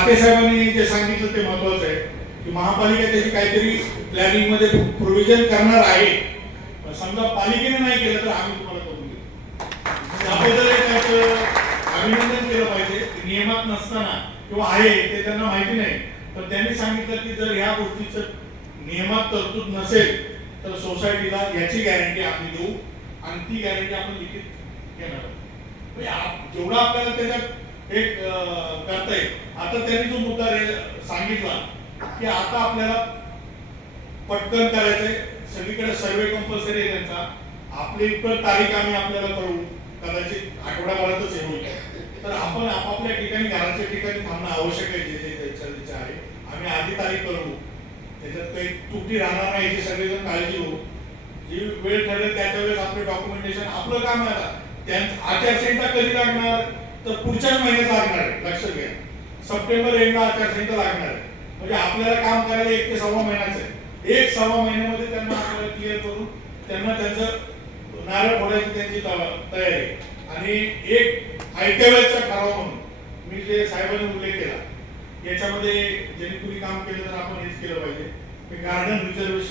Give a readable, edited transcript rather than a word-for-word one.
दाते साहेबांनी जे सांगितलं ते महत्वाचं आहे की महापालिका त्याची काहीतरी प्लॅनिंग मध्ये प्रोव्हिजन करणार आहे. समजा पालिकेने नाही केलं तर आम्ही तुम्हाला करून देऊ. त्याबद्दल अभिनंदन केलं पाहिजे. नियमात नसताना किंवा आहे ते त्यांना माहिती नाही, पण त्यांनी सांगितलं की जर ह्या गोष्टीचं नियमात तरतूद नसेल तर सोसायटीला याची गॅरंटी आम्ही देऊ आणि ती गॅरंटी आपण लिखित घेणार. जेवढा आपल्याला त्याच्यात एक करता येईल. आता त्यांनी जो मुद्दा सांगितला की आता आपल्याला पटकन करायचंय, सगळीकडे सर्वे कंपल्सरी आहे त्यांचा. आपली इतर तारीख आम्ही आपल्याला कळवू, कदाचित आठवड्याभरातच हे होईल. तर आपण आपापल्या ठिकाणी घराच्या ठिकाणी थांबणं आवश्यक आहे. जे जे त्याच्या आहे आम्ही आधी तारीख कळवू, त्याच्यात काही त्रुटी राहणार नाही याची सगळेजण काळजी घेऊ. जी वेळ ठरेल त्याच्या वेळेस आपले डॉक्युमेंटेशन आपलं काम आहे. आता आचारसंहिता कधी लागणार तर पुढच्याच महिन्यात लागणार आहे. लक्षात घ्या, सप्टेंबर एंडला आचारसंहिता लागणार आहे. म्हणजे आपल्याला काम करायला 1 ते सव्वा महिन्याचं आहे. 1-1.25 महिन्यामध्ये त्यांना आपल्याला क्लिअर करून त्यांना त्यांचं नारळ फोडायची त्यांची तयारी. आणि एक आयत्या वेळेचा ठराव म्हणून मी जे साहेबांनी उल्लेख केला, याच्यामध्ये ज्यांनी तुम्ही काम केलं तर आपण हेच केलं पाहिजे. Garden reservation